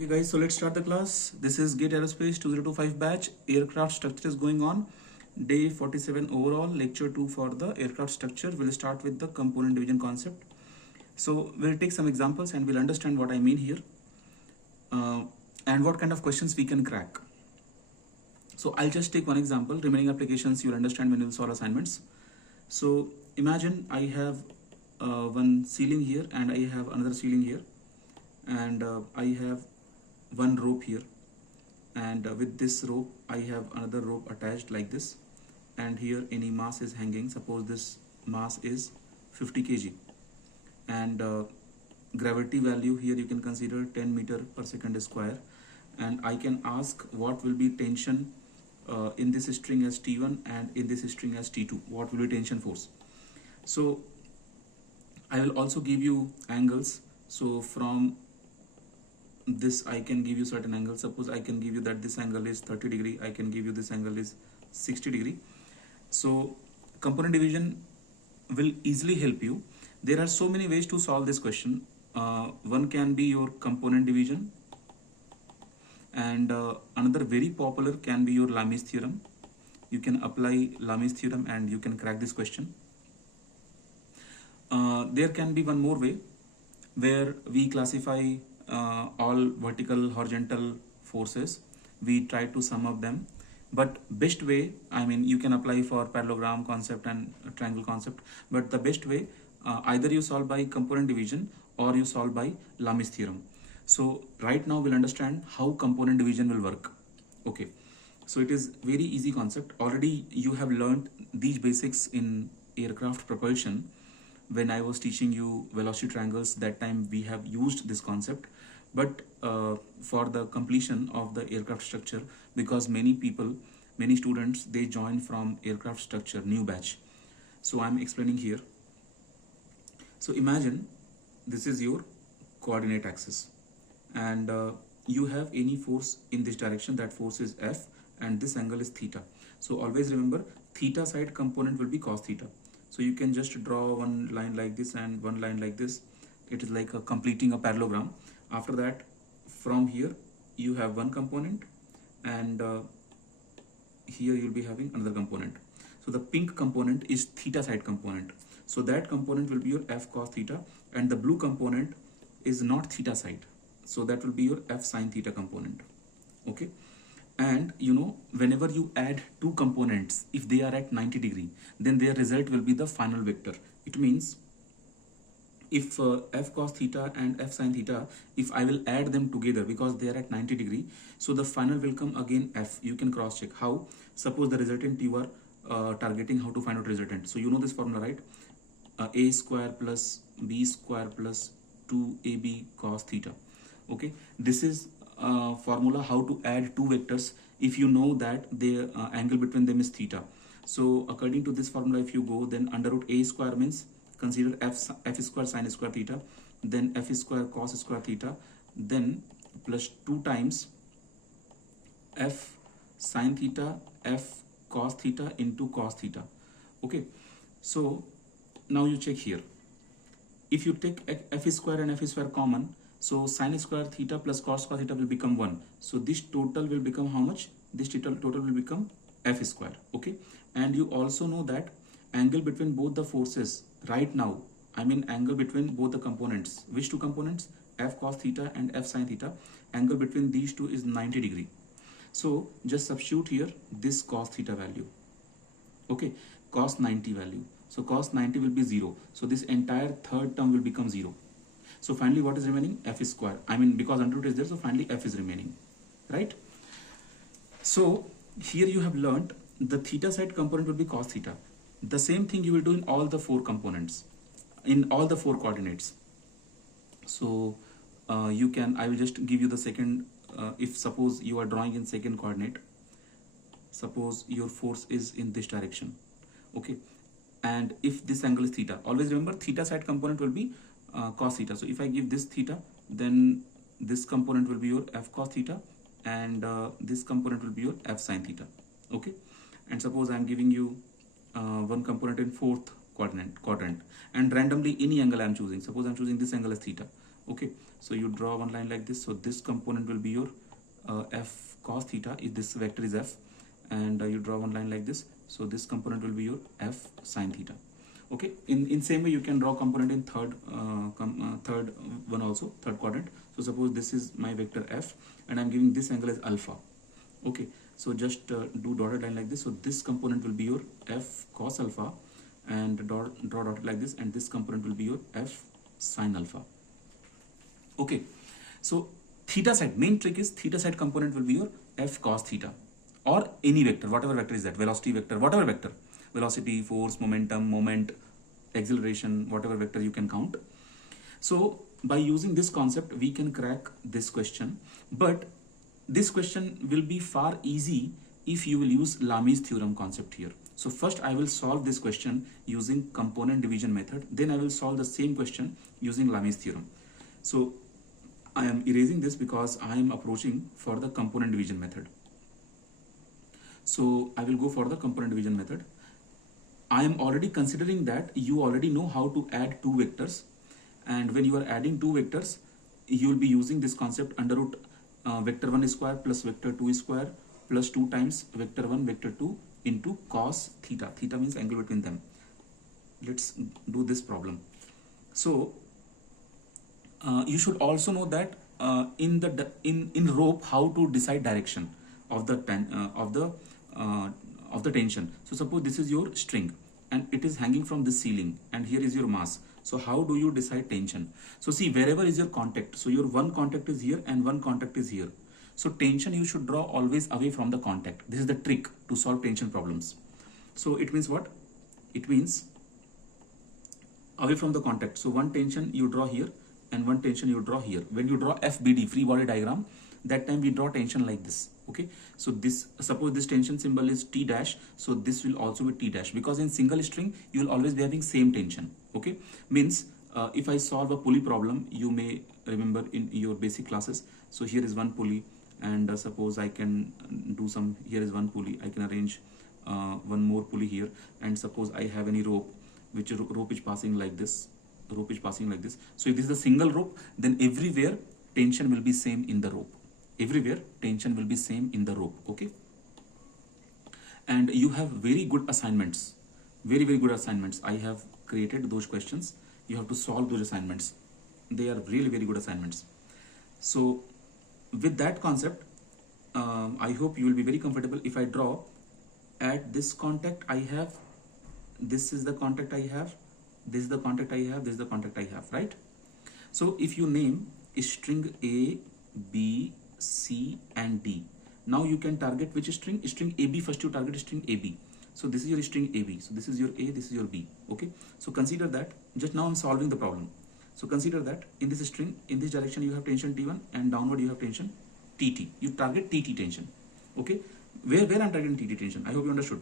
Okay guys, so let's start the class. This is Gate Aerospace 2025 batch. Aircraft structure is going on. Day 47 overall, lecture 2 for the aircraft structure. We'll start with the component division concept. So we'll take some examples and we'll understand what I mean here and what kind of questions we can crack. So I'll just take one example. Remaining applications you'll understand when you'll solve assignments. So imagine I have one ceiling here and I have another ceiling here, and I have one rope here, and with this rope I have another rope attached like this, and here any mass is hanging. Suppose this mass is 50 kg, and gravity value here you can consider 10 meter per second square, and I can ask what will be tension in this string as T1 and in this string as T2. What will be tension force? So I will also give you angles. So from this I can give you certain angles. Suppose I can give you that this angle is 30 degree, I can give you this angle is 60 degree. So component division will easily help you. There are so many ways to solve this question. One can be your component division, and another very popular can be your Lami's theorem. You can apply Lami's theorem and you can crack this question. There can be one more way where we classify all vertical horizontal forces. We try to sum up them, but best way, I mean, you can apply for parallelogram concept and triangle concept, but the best way, either you solve by component division or you solve by Lami's theorem. So right now we'll understand how component division will work. Okay, so it is very easy concept. Already you have learned these basics in aircraft propulsion. When I was teaching you velocity triangles, that time we have used this concept. But for the completion of the aircraft structure, because many students, they join from aircraft structure new batch, so I'm explaining here. So imagine this is your coordinate axis, and you have any force in this direction. That force is F, and this angle is theta. So always remember, theta side component will be cos theta. So you can just draw one line like this and one line like this. It is like completing a parallelogram. After that, from here you have one component, and here you'll be having another component. So the pink component is theta side component. So that component will be your F cos theta, and the blue component is not theta side. So that will be your F sin theta component. Okay. And you know, whenever you add two components, if they are at 90 degree, then their result will be the final vector. It means if F cos theta and F sin theta, if I will add them together because they are at 90 degree, so the final will come again F. You can cross check. How? Suppose the resultant you are targeting how to find out resultant. So you know this formula, right? A square plus B square plus 2AB cos theta. Okay, this is formula how to add two vectors if you know that the angle between them is theta. So according to this formula, if you go, then under root A square means consider F square sin square theta, then F square cos square theta, then plus 2 times F sin theta F cos theta into cos theta. Okay, so now you check here. If you take F square and F square common, so sin square theta plus cos square theta will become 1. So this total will become how much? This total will become F square. Okay, and you also know that angle between both the forces right now, I mean angle between both the components. Which two components? F cos theta and F sin theta. Angle between these two is 90 degree. So just substitute here this cos theta value. Okay, cos 90 value. So cos 90 will be 0. So this entire third term will become 0. So finally what is remaining? F square. I mean, because under root is there, so finally F is remaining, right? So here you have learned the theta side component will be cos theta. The same thing you will do in all the four components, in all the four coordinates. So you can, I will just give you the second, if suppose you are drawing in second coordinate, suppose your force is in this direction. Okay, and if this angle is theta, always remember theta side component will be cos theta. So if I give this theta, then this component will be your F cos theta, and this component will be your F sin theta. Okay, and suppose I am giving you one component in fourth quadrant, and randomly any angle I am choosing. Suppose I am choosing this angle as theta. Okay, so you draw one line like this. So this component will be your f cos theta, if this vector is f, and you draw one line like this. So this component will be your f sin theta. Okay, in same way you can draw component in third one also, third quadrant. So suppose this is my vector f and I'm giving this angle as alpha. Okay, so just do dotted line like this. So this component will be your f cos alpha, and draw dotted like this, and this component will be your f sin alpha. Okay, so theta side, main trick is theta side component will be your f cos theta, or any vector, whatever vector is that, velocity vector, whatever vector, velocity, force, momentum, moment, acceleration, whatever vector you can count. So by using this concept we can crack this question, but this question will be far easy if you will use Lami's theorem concept here. So first I will solve this question using component division method, then I will solve the same question using Lami's theorem. So I am erasing this because I am approaching for the component division method. So I will go for the component division method. I am already considering that you already know how to add two vectors, and when you are adding two vectors you will be using this concept under root vector 1 square plus vector 2 square plus 2 times vector 1 vector 2 into cos theta. Theta means angle between them. Let's do this problem. So you should also know that in rope how to decide direction of the tension. So suppose this is your string and it is hanging from this ceiling, and here is your mass. So how do you decide tension? So see, wherever is your contact, so your one contact is here and one contact is here. So tension you should draw always away from the contact. This is the trick to solve tension problems. So it means what? It means away from the contact. So one tension you draw here and one tension you draw here. When you draw FBD, free body diagram, that time we draw tension like this. Okay, so this, suppose this tension symbol is T dash, so this will also be T dash, because in single string you will always be having same tension. Okay, means if I solve a pulley problem, you may remember in your basic classes. So here is one pulley, and suppose I can do some, here is one pulley, I can arrange one more pulley here, and suppose I have any rope, which rope is passing like this, rope is passing like this. So if this is a single rope, then everywhere tension will be same in the rope. Everywhere tension will be same in the rope. Okay, and you have very good assignments, very good assignments. I have created those questions. You have to solve those assignments. They are really very good assignments. So with that concept, I hope you will be very comfortable. If I draw at this contact I have, this is the contact I have, this is the contact I have, this is the contact I have, right? So if you name string A, B, C and D, now you can target which string? String AB. First you target string AB. So this is your string AB. So this is your A, this is your B. Okay, so consider that, just now I'm solving the problem. So consider that in this string, in this direction you have tension T1 and downward you have tension TT. You target TT tension. Okay, where I'm targeting TT tension, I hope you understood.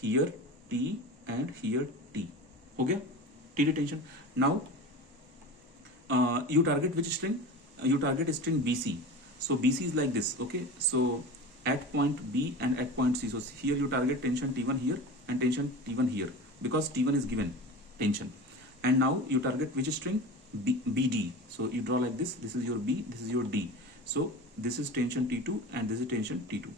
Here T and here T. Okay, TT tension. Now you target which string? You target string BC. So BC is like this. Okay, so at point B and at point C. So here you target tension T1 here and tension T1 here, because T1 is given tension. And now you target which string? BD. So you draw like this. This is your B, this is your D. So this is tension T2 and this is tension T2.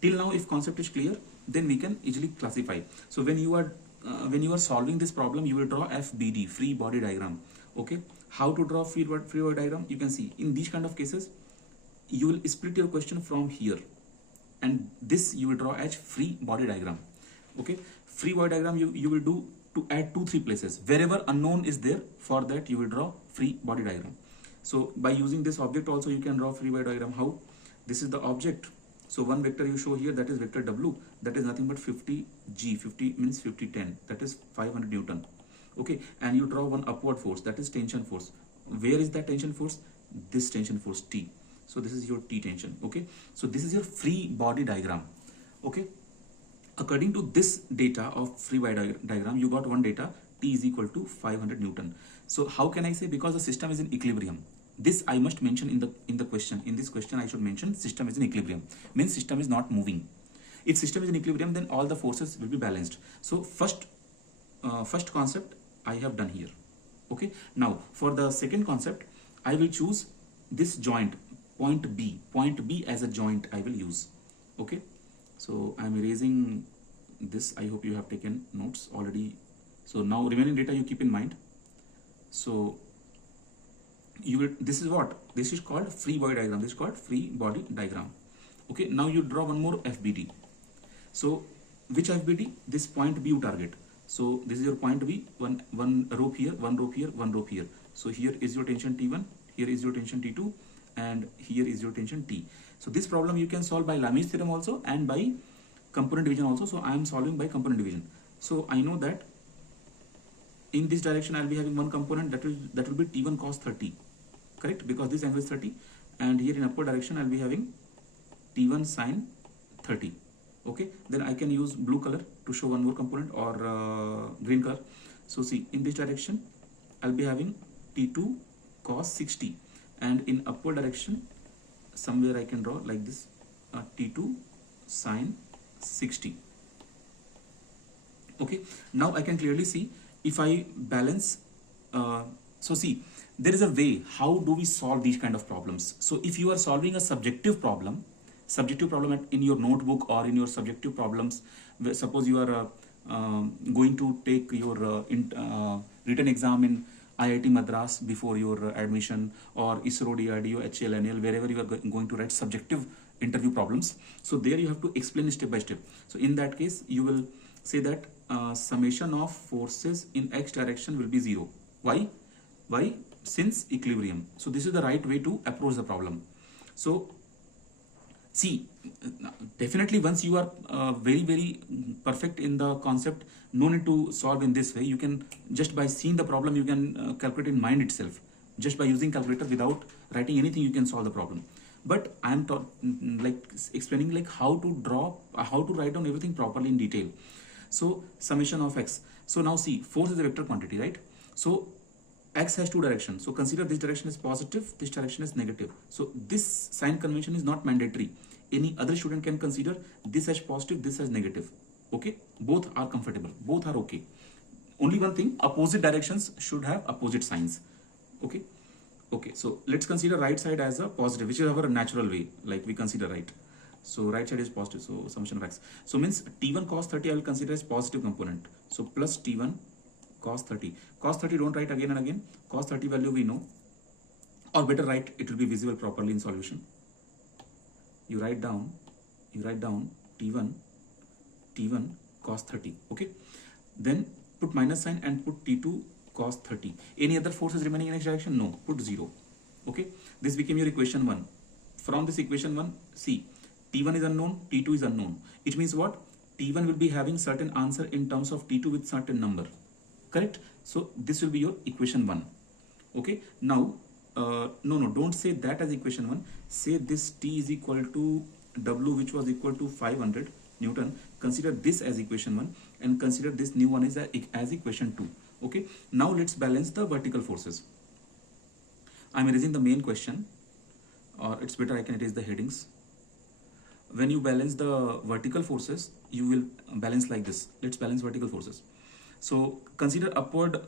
Till now, if concept is clear, then we can easily classify. So when you are solving this problem, you will draw FBD, free body diagram. Okay, how to draw free body diagram? You can see in these kind of cases, you will split your question from here, and this you will draw as free body diagram. Okay, free body diagram you will do to add 2-3 places. Wherever unknown is there, for that you will draw free body diagram. So by using this object also you can draw free body diagram. How? This is the object. So one vector you show here, that is vector W, that is nothing but 50 G. 50 means 50 10, that is 500 Newton. Okay, and you draw one upward force, that is tension force. Where is that tension force? This tension force T. So this is your T tension. Okay, so this is your free body diagram. Okay, according to this data of free body diagram, you got one data, T is equal to 500 Newton. So how can I say? Because the system is in equilibrium. This I must mention in the question. In this question I should mention system is in equilibrium, means system is not moving. If system is in equilibrium, then all the forces will be balanced. So first concept I have done here. Okay, now for the second concept, I will choose this joint, point B as a joint I will use. Okay, so I'm erasing this. I hope you have taken notes already. So now remaining data you keep in mind. So you will, this is what, this is called free body diagram. This is called free body diagram. Okay, now you draw one more FBD. So which FBD? This point B you target. So this is your point B, one rope here, one rope here, one rope here. So here is your tension T1, here is your tension T2, and here is your tension T. So this problem you can solve by Lami's theorem also and by component division also. So I am solving by component division. So I know that in this direction I'll be having one component that will be T1 cos 30, correct, because this angle is 30, and here in upward direction I'll be having T1 sin 30. Okay, then I can use blue color to show one more component, or green color. So see, in this direction I'll be having T2 cos 60, and in upward direction somewhere I can draw like this, T2 sin 60. Okay, now I can clearly see if I balance, so see, there is a way how do we solve these kind of problems. So if you are solving a subjective problem in your notebook or in your subjective problems, suppose you are going to take your written exam in IIT Madras before your admission, or ISRO, DRDO, HAL, NL, wherever you are going to write subjective interview problems. So there you have to explain step by step. So in that case you will say that summation of forces in x direction will be 0. Why? Since equilibrium. So this is the right way to approach the problem. So see, definitely once you are very perfect in the concept, no need to solve in this way. You can just by seeing the problem, you can calculate in mind itself. Just by using calculator without writing anything, you can solve the problem. But I am explaining like how to draw, how to write down everything properly in detail. So summation of x. So now see, force is a vector quantity, right? So x has two directions. So consider this direction is positive, this direction is negative. So this sign convention is not mandatory. Any other student can consider this as positive, this as negative. Okay, both are comfortable, both are okay. Only one thing, opposite directions should have opposite signs. Okay, so let's consider right side as a positive, which is our natural way, like we consider right. So right side is positive, so summation of x. So means T1 cos 30 I will consider as positive component. So plus T1 cos 30. Cos 30 don't write again and again. Cos 30 value we know, or better write, it will be visible properly in solution. You write down T1 cos 30. Okay, then put minus sign and put T2 cos 30. Any other forces remaining in x direction? No, put 0. Okay, this became your equation 1. From this equation 1, see, T1 is unknown, T2 is unknown. It means what? T1 will be having certain answer in terms of T2 with certain number, correct? So this will be your equation 1. Okay, now no, don't say that as equation 1. Say this T is equal to W, which was equal to 500 Newton. Consider this as equation 1 and consider this new one as equation 2. Okay, now let's balance the vertical forces. I'm erasing the main question, or it's better I can erase the headings. When you balance the vertical forces, you will balance like this. Let's balance vertical forces. So consider upward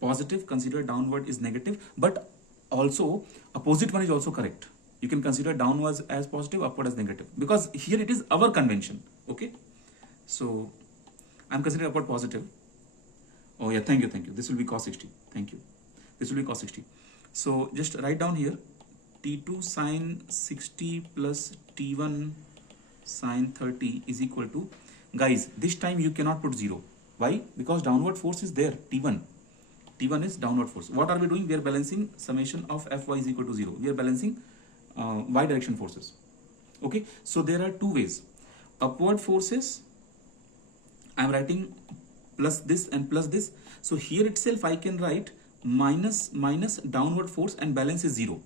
positive, consider downward is negative, but also opposite one is also correct. You can consider downwards as positive, upward as negative, because here it is our convention. Okay, so I'm considering upward positive. Oh yeah, thank you. This will be cos 60. Thank you. This will be cos 60. So just write down here T2 sin 60 plus T1 sin 30 is equal to, guys, this time you cannot put 0. Why? Because downward force is there, T1 is downward force. What are we doing? We are balancing summation of Fy is equal to 0. We are balancing y direction forces. Okay, so there are two ways. Upward forces, I am writing plus this and plus this. So here itself I can write minus downward force and balance is 0.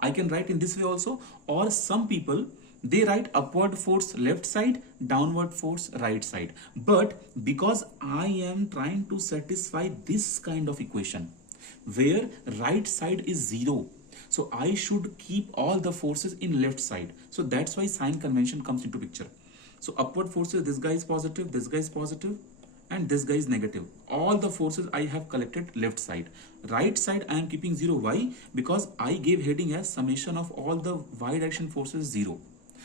I can write in this way also, or some people, they write upward force left side, downward force right side. But because I am trying to satisfy this kind of equation where right side is 0, so I should keep all the forces in left side. So that's why sign convention comes into picture. So upward forces, this guy is positive, this guy is positive, and this guy is negative. All the forces I have collected left side. Right side I am keeping 0. Why? Because I gave heading as summation of all the y direction forces 0.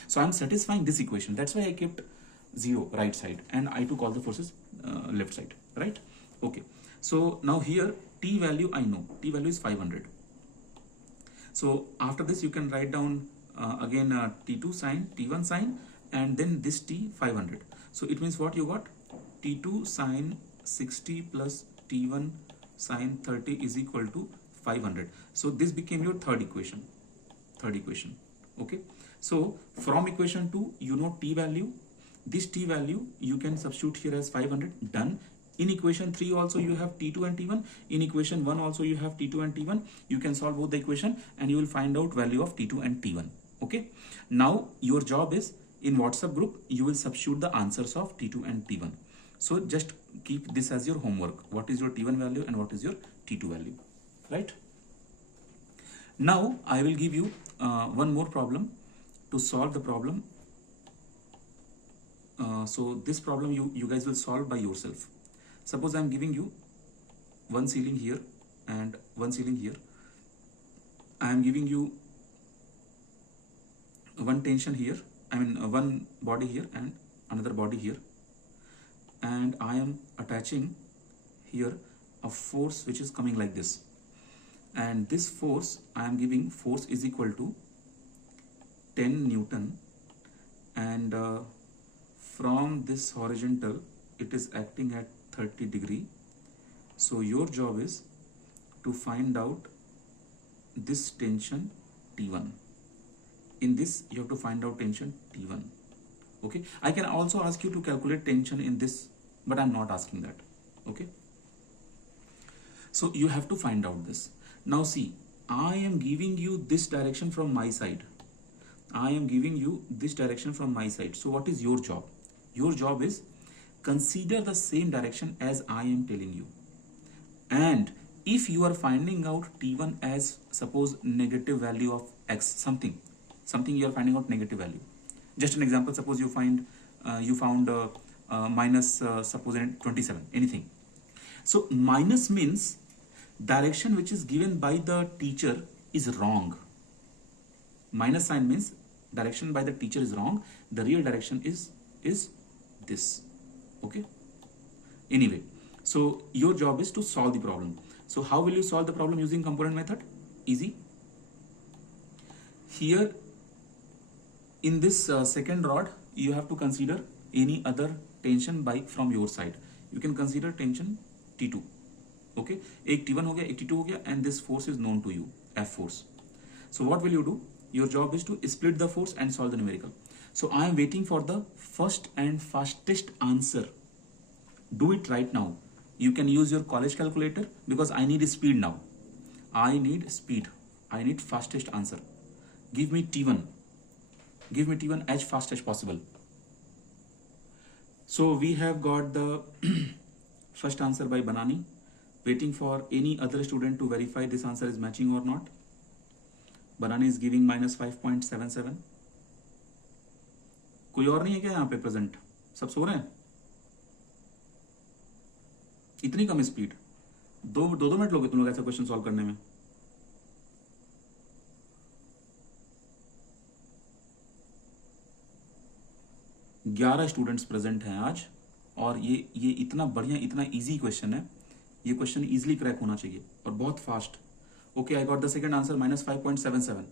So I am satisfying this equation. That's why I kept 0 right side and I took all the forces left side, right? Okay. So now here t value I know. T value is 500. So after this you can write down again t2 sine, t1 sine, and then this t 500. So it means what you got? T2 sine 60 plus T1 sine 30 is equal to 500. So this became your third equation. Okay. So from equation 2 you know T value. This T value you can substitute here as 500. Done. In equation 3 also you have T2 and T1. In equation 1 also you have T2 and T1. You can solve both the equation and you will find out value of T2 and T1. Okay. Now your job is in WhatsApp group you will substitute the answers of T2 and T1. So just keep this as your homework. What is your T1 value and what is your T2 value, right? Now I will give you one more problem to solve the problem. So this problem you guys will solve by yourself. Suppose I am giving you one ceiling here and one ceiling here. I am giving you one tension here, one body here and another body here, and I am attaching here a force which is coming like this, and this force I am giving force is equal to 10 Newton, and from this horizontal it is acting at 30 degree. So your job is to find out this tension T1. In this you have to find out tension T1. Okay, I can also ask you to calculate tension in this, but I'm not asking that. Okay, so you have to find out this. Now see, I am giving you this direction from my side. So what is your job? Your job is consider the same direction as I am telling you, and if you are finding out T1 as suppose negative value of x, something you are finding out negative value. Just an example, suppose you found minus suppose 27, anything. So minus means direction which is given by the teacher is wrong. Minus sign means direction by the teacher is wrong. The real direction is this. Okay. Anyway, so your job is to solve the problem. So how will you solve the problem using component method? Easy. Here in this second rod you have to consider any other tension from your side. You can consider tension T2. Okay, एक T1 हो गया, एक T2 हो गया, and this force is known to you, F force. So what will you do? Your job is to split the force and solve the numerical. So I am waiting for the first and fastest answer. Do it right now. You can use your college calculator because I need speed now. I need speed. I need fastest answer. Give me T1. Give me T1 as fast as possible. So we have got the first answer by Banani. Waiting for any other student to verify this answer is matching or not. Banani is giving minus 5.77. कोई और नहीं है क्या यहाँ पे present? सब सो रहे हैं? इतनी कम स्पीड? दो मिनट लोगे तुम लोग ऐसा क्वेश्चन सॉल्व करने में? ग्यारह स्टूडेंट्स प्रेजेंट हैं आज, और ये इतना बढ़िया, इतना इजी क्वेश्चन है. ये क्वेश्चन इजीली क्रैक होना चाहिए और बहुत fast. Okay, I got the second answer minus 5.77.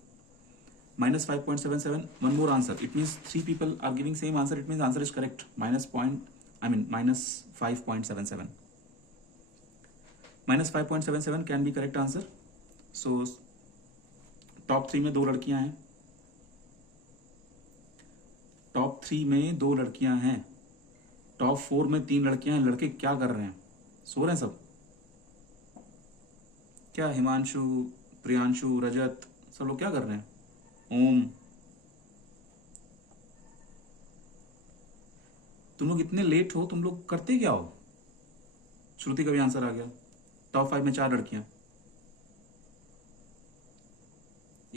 Minus 5.77. One more answer. It means 3 people are giving same answer. It means answer is correct. Minus 5.77. Minus 5.77 can be correct answer. So top 3 में 2 लड़कियां हैं. Top 3 में 2 लड़कियां हैं. Top 4 में 3 लड़कियां हैं. लड़के क्या कर रहे हैं? सो रहे हैं सब क्या? हिमांशु, प्रियांशु, रजत, सब लोग क्या कर रहे हैं? ओम, तुम लोग इतने लेट हो, तुम लोग करते क्या हो? श्रुति का भी आंसर आ गया. टॉप 5 में 4 लड़कियां.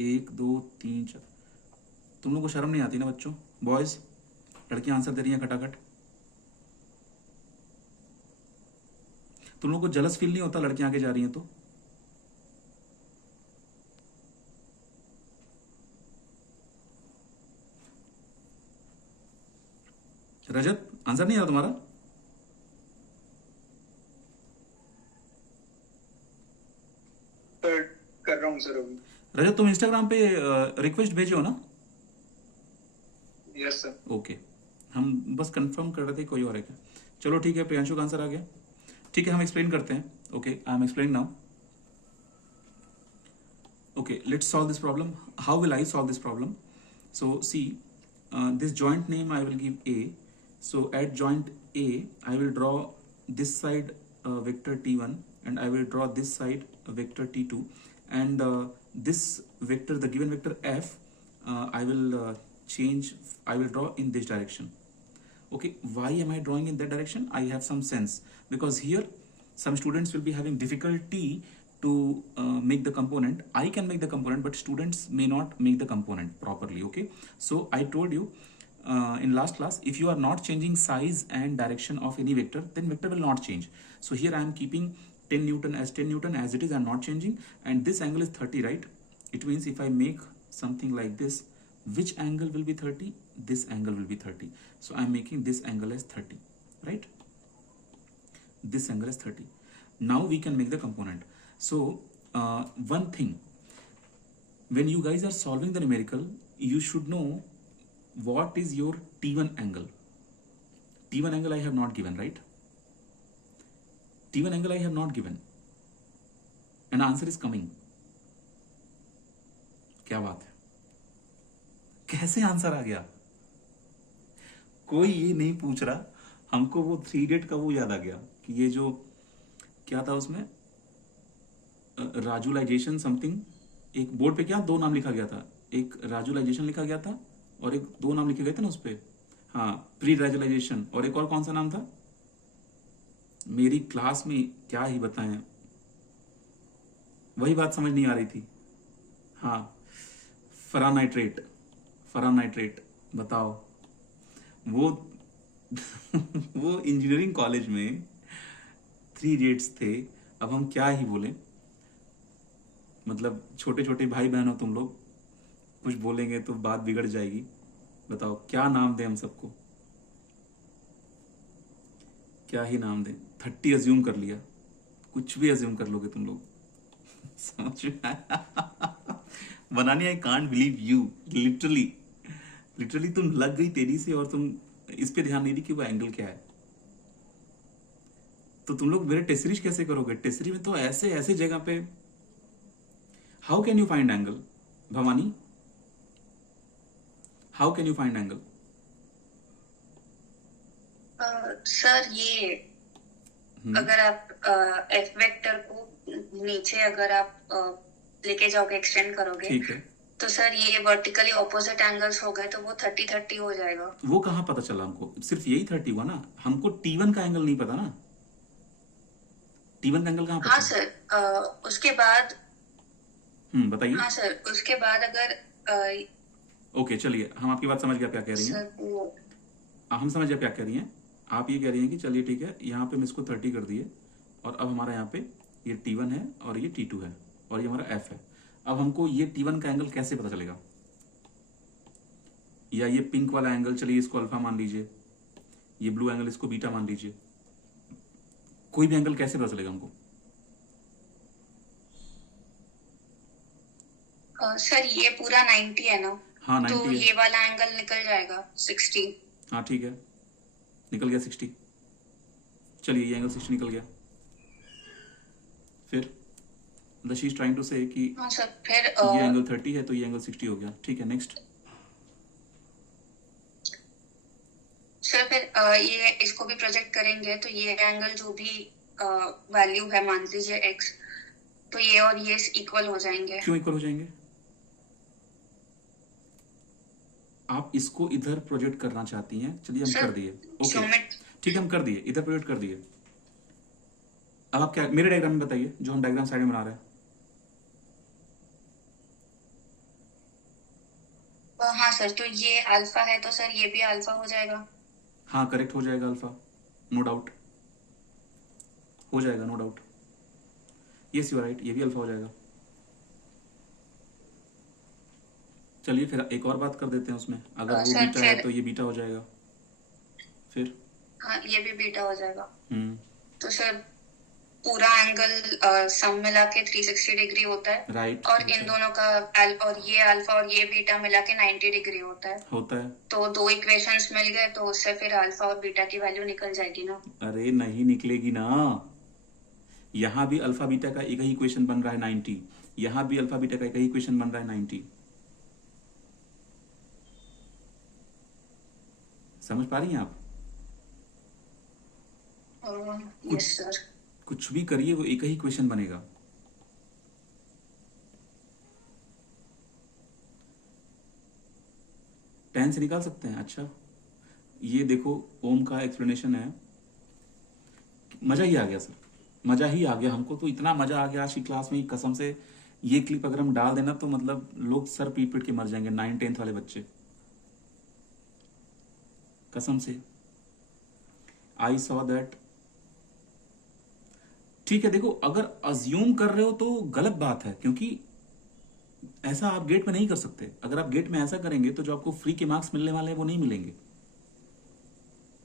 1 2 3 4. तुम लोग को शर्म नहीं आती ना बच्चों? बॉयज, लड़कियां आंसर दे रही हैं खटाखट. तुम लोगों को जलस फील नहीं होता लड़कियां आगे जा रही हैं तो? रजत, आंसर नहीं आ रहा तुम्हारा? सर कर रहा हूँ सर अभी। रजत, तुम इंस्टाग्राम पे रिक्वेस्ट भेजो ना? Yes sir. ओके, हम बस कंफर्म कर रहे थे कोई और है क्या। चलो ठीक है, प्रियांशु का आंसर आ गया। ठीक है, हम एक्सप्लेन करते हैं। Okay, I am explain now. Okay, let's solve this problem. How will I solve this problem? So see, this joint name I will give A. So at joint A, I will draw this side vector t1, and I will draw this side vector t2, and this vector, the given vector f, I will change, I will draw in this direction. Okay, why am I drawing in that direction? I have some sense, because here some students will be having difficulty to make the component. I can make the component, but students may not make the component properly. Okay, so I told you in last class, if you are not changing size and direction of any vector, then vector will not change. So here I am keeping 10 Newton as 10 Newton as it is. I am not changing, and this angle is 30, right? It means if I make something like this, which angle will be 30? This angle will be 30. So I am making this angle as 30, right? This angle is 30. Now we can make the component. So one thing, when you guys are solving the numerical, you should know what is your T1 angle. T1 angle I have not given, right? T1 angle I have not given. And answer is coming. क्या बात है, कैसे answer आ गया? कोई ये नहीं पूछ रहा। हमको वो 3 इडियट का वो याद आ गया कि ये जो क्या था उसमें, राजुलाइजेशन समथिंग, एक बोर्ड पे क्या 2 नाम लिखा गया था, एक राजुलाइजेशन लिखा गया था और एक 2 नाम लिखे गए थे ना उस पे। हाँ, प्री राजुलाइजेशन, और एक और कौन सा नाम था? मेरी क्लास में क्या ही बताएं, वही बात समझ नहीं आ रही थी। हाँ, फरानाइट्रेट, फरानाइट्रेट, बताओ वो वो इंजीनियरिंग कॉलेज में 3 इडियट्स थे। अब हम क्या ही बोलें, मतलब छोटे छोटे भाई बहन हो तुम लोग, कुछ बोलेंगे तो बात बिगड़ जाएगी। बताओ क्या नाम दें हम सबको, क्या ही नाम दें? 30 अज्यूम कर लिया, कुछ भी अज्यूम कर लोगे तुम लोग। समझ में आया? बनानी, I can't believe you, literally literally तुम लग गई तेजी से, और तुम इस पे ध्यान नहीं दी कि वो एंगल क्या है। तो तुम लोग मेरे टेस्ट सीरीज कैसे करोगे? टेस्ट सीरीज में तो ऐसे ऐसे जगह पे, how can you find angle? Bhavani, how can you find angle? Sir ये अगर आप एफ वेक्टर को नीचे अगर आप लेके जाओगे, एक्सटेंड करोगे, ठीक है, तो सर ये वर्टिकली ऑपोजिट एंगल्स हो गए तो वो 30-30 हो जाएगा। वो कहाँ पता चला हमको? सिर्फ यही 30 हुआ ना, हमको T1 का एंगल नहीं पता ना। T1 का एंगल कहाँ पता? हाँ सर, उसके बाद बताइए। हाँ सर, उसके बाद अगर ओके चलिए, हम आपकी बात समझ गया क्या कह रही हैं। सर वो हम समझ गया क्या कह रही हैं। आप ये कह रही हैं कि चलिए ठीक है, यहाँ पे हम इसको 30 कर दिए, और अब हमारा यहाँ पे ये T1 है और ये T2 है और ये हमारा F है। अब हमको ये T1 का एंगल कैसे पता चलेगा? या ये पिंक वाला एंगल, चलिए इसको अल्फा मान लीजिए, ये ब्लू एंगल इसको बीटा मान लीजिए, कोई भी एंगल कैसे पता चलेगा हमको? सर ये पूरा 90 है ना? हाँ 90 तो है। ये वाला एंगल निकल जाएगा 60। हाँ ठीक है, निकल गया 60। चलिए ये एंगल 60 निकल गया। फिर शी इज ट्राइंग टू से कि हाँ सर, फिर ये एंगल 30 है तो ये एंगल 60 हो गया। ठीक है, नेक्स्ट। सर फिर ये इसको भी प्रोजेक्ट करेंगे तो ये एंगल जो भी वैल्यू है, मान लीजिए x, तो ये और ये इक्वल हो जाएंगे। क्यों इक्वल हो जाएंगे? आप इसको इधर प्रोजेक्ट करना चाहती हैं, चलिए हम कर दिए। ओके ठीक है, हम कर दिए, इधर प्रोजेक्ट कर दिए। अब आप क्या मेरे डायग्राम में बताइए, जो हम डायग्राम साइड में बना रहे हैं। हाँ सर, तो ये अल्फा है तो सर ये भी अल्फा हो जाएगा। हाँ करेक्ट हो जाएगा, अल्फा, नो डाउट हो जाएगा, no doubt. Yes you are right, ये भी अल्फा हो जाएगा। चलिए फिर एक और बात कर देते हैं उसमें, अगर वो सर बीटा है फिर तो ये बीटा हो जाएगा फिर। हाँ ये भी बीटा हो जाएगा। हम्म, तो सर पूरा एंगल सम मिला के 360 डिग्री होता है राइट और इन दोनों का और ये अल्फा और ये बीटा मिला के 90 डिग्री होता है। होता है। तो दो इक्वेशंस मिल गए तो उससे फिर अल्फा और बीटा की वैल्यू निकल जाएगी ना। अरे नहीं निकलेगी ना, यहाँ भी अल्फा बीटा का एक ही इक्वेशन बन रहा है 90, यहाँ भी अल्फा बीटा का एक ही इक्वेशन बन रहा है 90। समझ पा रही हैं आप? Yes sir. कुछ भी करिए वो एक ही इक्वेशन बनेगा। टेन से निकाल सकते हैं। अच्छा ये देखो ओम का एक्सप्लेनेशन है, मजा ही आ गया सर, मजा ही आ गया। हमको तो इतना मजा आ गया आज की क्लास में, कसम से। ये क्लिप अगर हम डाल देना तो मतलब लोग सर पीट पीट के मर जाएंगे, 9th-10th वाले बच्चे, कसम से। I saw that. ठीक है, देखो अगर अज्यूम कर रहे हो तो गलत बात है, क्योंकि ऐसा आप गेट में नहीं कर सकते। अगर आप गेट में ऐसा करेंगे तो जो आपको फ्री के मार्क्स मिलने वाले हैं वो नहीं मिलेंगे,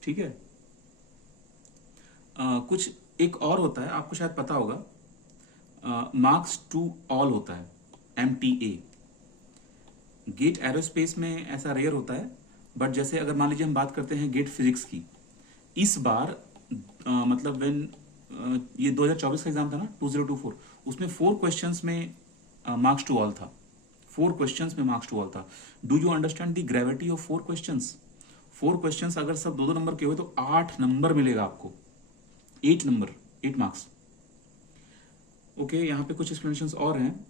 ठीक है। कुछ एक और होता है, आपको शायद पता होगा, मार्क्स टू ऑल होता है, MTA। गेट एरोस्पेस में ऐसा रेयर होता है, बट जैसे अगर मान लीजिए हम बात करते हैं गेट फिजिक्स की, इस बार मतलब व्हेन ये 2024 का एग्जाम था ना, 2024, उसमें 4 क्वेश्चंस में मार्क्स टू ऑल था। 4 क्वेश्चंस में मार्क्स टू ऑल था। Do you understand the gravity of 4 questions? 4 questions अगर सब 2-2 नंबर के हुए तो 8 नंबर मिलेगा आपको, 8 नंबर, 8 मार्क्स। ओके, यहाँ पे कुछ एक्सप्लेनेशंस और हैं।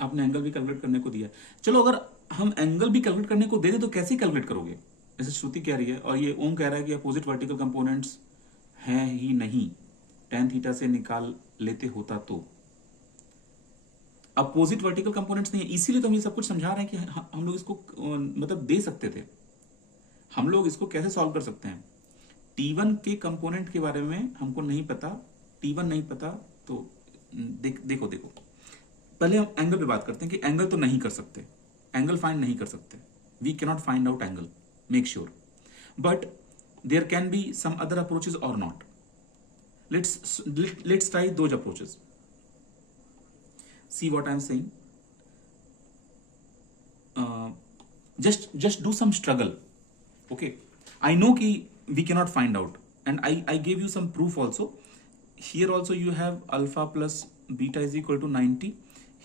आपने एंगल भी कैलकुलेट करने को दिया, चलो अगर हम एंगल भी कैलकुलेट करने को दे दे तो कैसे कैलकुलेट करोगे? जैसे श्रुति कह रही है और ये ओम कह रहा है कि अपोजिट वर्टिकल कंपोनेंट्स हैं ही नहीं, tan थीटा से निकाल लेते होता तो। अपोजिट वर्टिकल कंपोनेंट्स नहीं है, इसीलिए तो हम ये सब कुछ समझा रहे हैं कि हम लोग इसको मतलब दे सकते थे। हम लोग इसको कैसे सॉल्व कर सकते हैं? T1 के कंपोनेंट के बारे में हमको नहीं पता, T1 नहीं पता तो देखो देखो, पहले हम एंगल पे बात करते हैं कि एंगल तो नहीं कर सकते, एंगल फाइंड नहीं कर सकते, we cannot find out angle, make sure, but there can be some other approaches और not. Let's try those approaches. See what I am saying, just do some struggle, okay? I know ki we cannot find out, and I gave you some proof also. Here also you have alpha plus beta is equal to 90.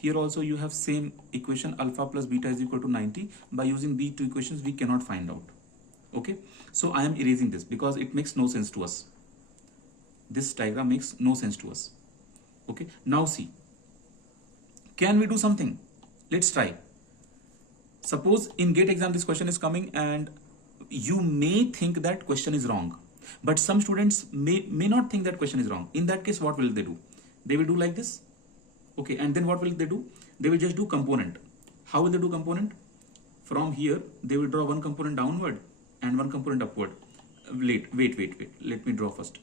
Here also you have same equation, alpha plus beta is equal to 90. By using these two equations we cannot find out, okay? So I am erasing this because it makes no sense to us. This diagram makes no sense to us, okay? Now see, can we do something? Let's try. Suppose in GATE exam this question is coming and you may think that question is wrong, but some students may not think that question is wrong. In that case what will they do? They will do like this, okay? And then what will they do? They will just do component. How will they do component? From here they will draw one component downward and one component upward. Wait, let me draw first.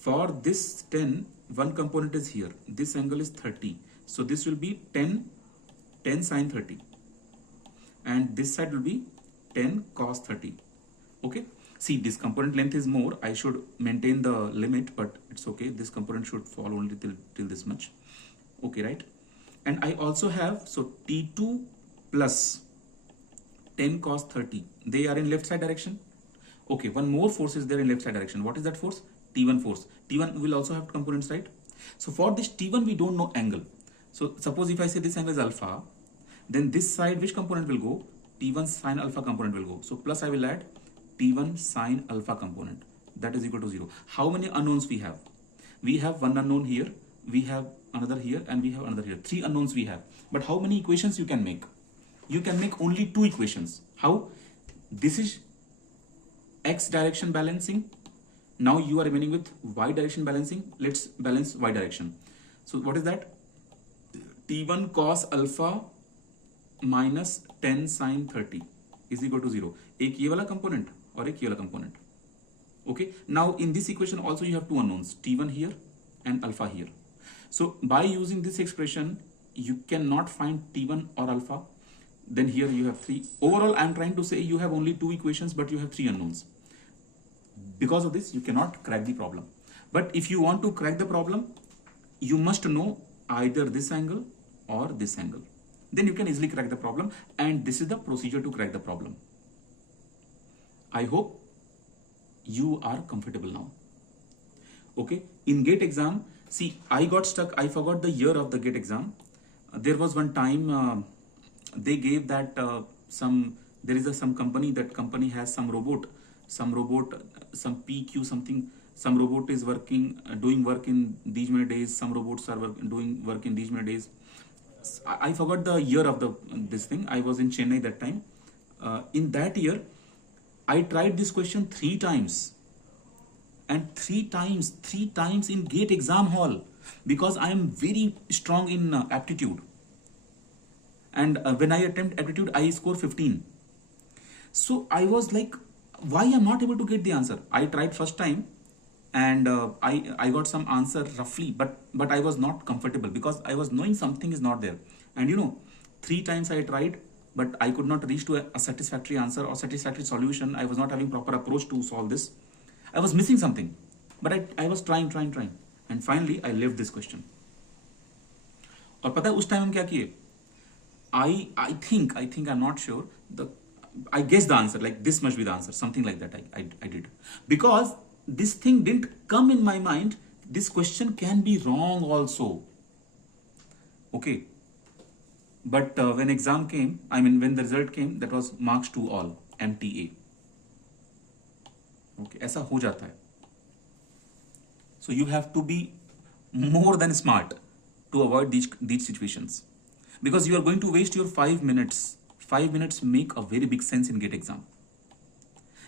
For this 10, one component is here, this angle is 30, so this will be 10 sine 30, and this side will be 10 cos 30, okay? See, this component length is more, I should maintain the limit, but it's okay, this component should fall only till this much, okay, right? And I also have, so T2 plus 10 cos 30, they are in left side direction, okay? One more force is there in left side direction. What is that force? T1 force. T1 will also have components, right? So for this T1 we don't know angle, so suppose if I say this angle is alpha, then this side which component will go? T1 sine alpha component will go, so plus I will add T1 sine alpha component, that is equal to 0. How many unknowns we have? We have one unknown here, we have another here, and we have another here. 3 unknowns we have. But how many equations you can make? You can make only 2 equations. How? This is x direction balancing, now you are remaining with y direction balancing. Let's balance y direction. So what is that? T1 cos alpha minus 10 sin 30 is equal to 0. एक ये वाला component और एक ये वाला component, Okay, now in this equation also you have two unknowns, t1 here and alpha here. So by using this expression, you cannot find t1 or alpha. Then here you have three. Overall, I am trying to say you have only two equations, but you have three unknowns. Because of this, you cannot crack the problem. But if you want to crack the problem, you must know either this angle or this angle. Then you can easily crack the problem, and this is the procedure to crack the problem. I hope you are comfortable now. Okay, in GATE exam, see, I got stuck. I forgot the year of the GATE exam. There was one time they gave that there is some company, that company has some robot, some PQ something, some robot is working, doing work in these many days, some robots are doing work in these many days. I forgot the year of this thing. I was in Chennai that time. In that year, I tried this question 3 times, and three times in GATE exam hall, because I am very strong in aptitude. And when I attempt aptitude, I score 15. So I was like, why I'm not able to get the answer? I tried first time, and I got some answer roughly, but I was not comfortable because I was knowing something is not there. And 3 times I tried, but I could not reach to a satisfactory answer or satisfactory solution. I was not having proper approach to solve this. I was missing something, but I was trying, and finally I left this question. और पता है उस time हम क्या किए? I think I'm not sure. I guess the answer, like this must be the answer, something like that. I did, because this thing didn't come in my mind. This question can be wrong also. Okay, but when exam came, when the result came, that was marks to all, MTA. Okay, ऐसा हो जाता है. So you have to be more than smart to avoid these situations, because you are going to waste your 5 minutes. 5 minutes make a very big sense in GATE exam.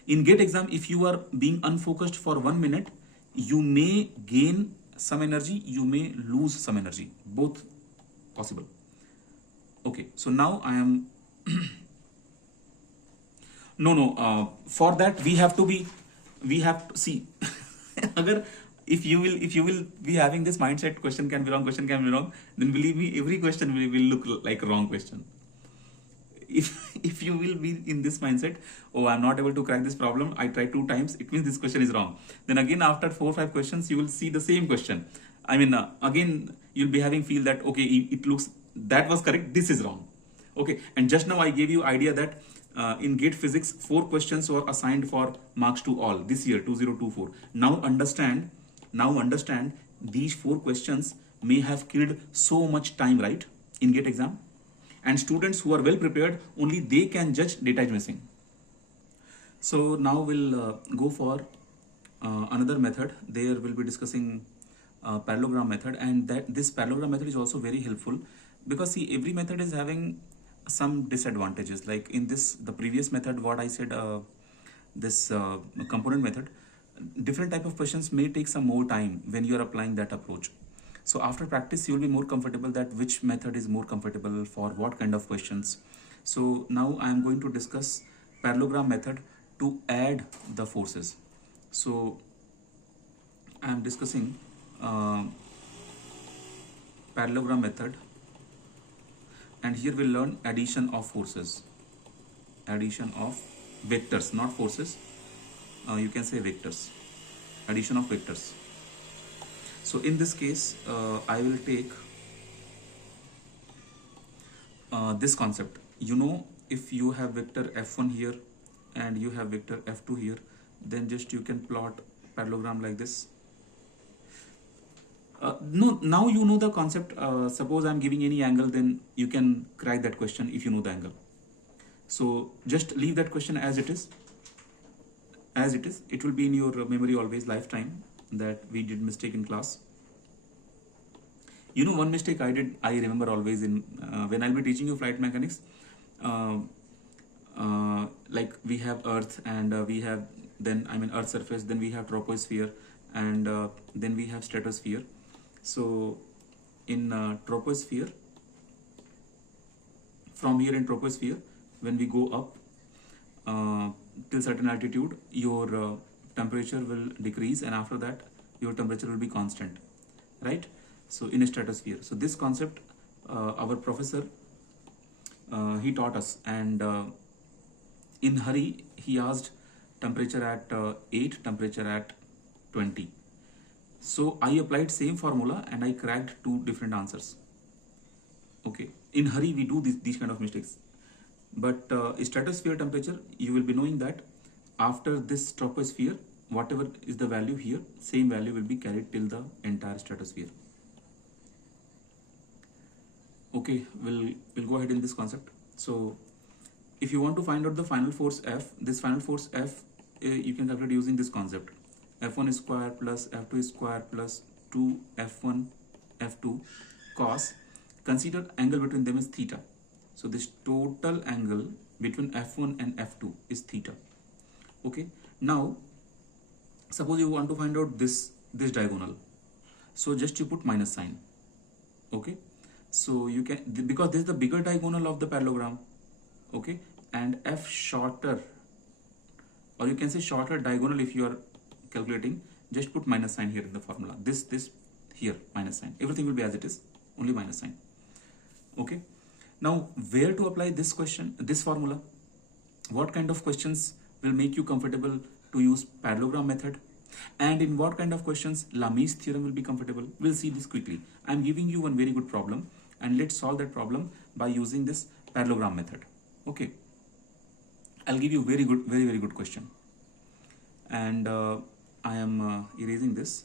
In GATE exam, if you are being unfocused for 1 minute, you may gain some energy, you may lose some energy, both possible. Okay, so now I am for that we have to see agar if you will be having this mindset, question can be wrong, then believe me, every question will look like a wrong question. If you will be in this mindset, oh, I'm not able to crack this problem, I tried 2 times, it means this question is wrong. Then again, after 4 or 5 questions, you will see the same question. Again, you'll be having feel that, okay, it looks, that was correct, this is wrong. Okay, and just now I gave you idea that in GATE physics, 4 questions were assigned for marks to all this year, 2024. Now understand, these 4 questions may have killed so much time, right, in GATE exam. And students who are well prepared, only they can judge data is missing. So now we'll go for another method. There we'll be discussing parallelogram method, and that this parallelogram method is also very helpful, because see, every method is having some disadvantages. Like in the previous method, what I said, this component method, different type of questions may take some more time when you are applying that approach. So after practice, you will be more comfortable that which method is more comfortable for what kind of questions. So now I am going to discuss parallelogram method to add the forces. So I am discussing parallelogram method, and here we'll learn addition of forces, addition of vectors, not forces, you can say vectors, addition of vectors. So in this case, I will take this concept. If you have vector f1 here and you have vector f2 here, then just you can plot parallelogram like this. No, now you know the concept. Suppose I'm giving any angle, then you can crack that question if you know the angle. So just leave that question as it is. It will be in your memory always, lifetime, that we did mistake in class. One mistake I did, I remember always in when I'll be teaching you flight mechanics, like we have earth, and we have then earth surface, then we have troposphere, and then we have stratosphere. So in troposphere, from here in troposphere, when we go up till certain altitude, your temperature will decrease, and after that your temperature will be constant, right? So in a stratosphere. So this concept our professor he taught us, and in hurry he asked temperature at 8, temperature at 20. So I applied same formula and I cracked two different answers. Okay, in hurry we do these kind of mistakes, but stratosphere temperature, you will be knowing that after this troposphere, whatever is the value here, same value will be carried till the entire stratosphere. Okay, we'll go ahead in this concept. So if you want to find out the final force F, this final force F you can calculate using this concept: F1 square plus F2 square plus 2 F1 F2 cos. Consider angle between them is theta. So this total angle between F1 and F2 is theta. Okay, now suppose you want to find out this diagonal, so just you put minus sign. Okay, so you can, because this is the bigger diagonal of the parallelogram, okay, and F shorter, or you can say shorter diagonal if you are calculating, just put minus sign here in the formula. This here minus sign, everything will be as it is, only minus sign. Okay, now where to apply this question, this formula? What kind of questions will make you comfortable to use parallelogram method, and in what kind of questions Lami's theorem will be comfortable? We'll see this quickly. I'm giving you one very good problem, and let's solve that problem by using this parallelogram method. Okay, I'll give you very good question, and I am erasing this.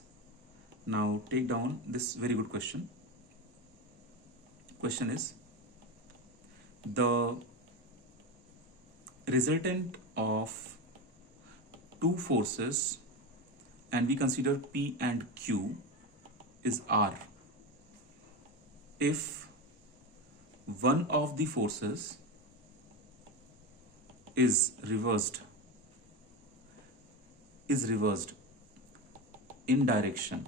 Now take down this very good question. Question is, the resultant of two forces, and we consider P and Q, is R. If one of the forces is reversed in direction,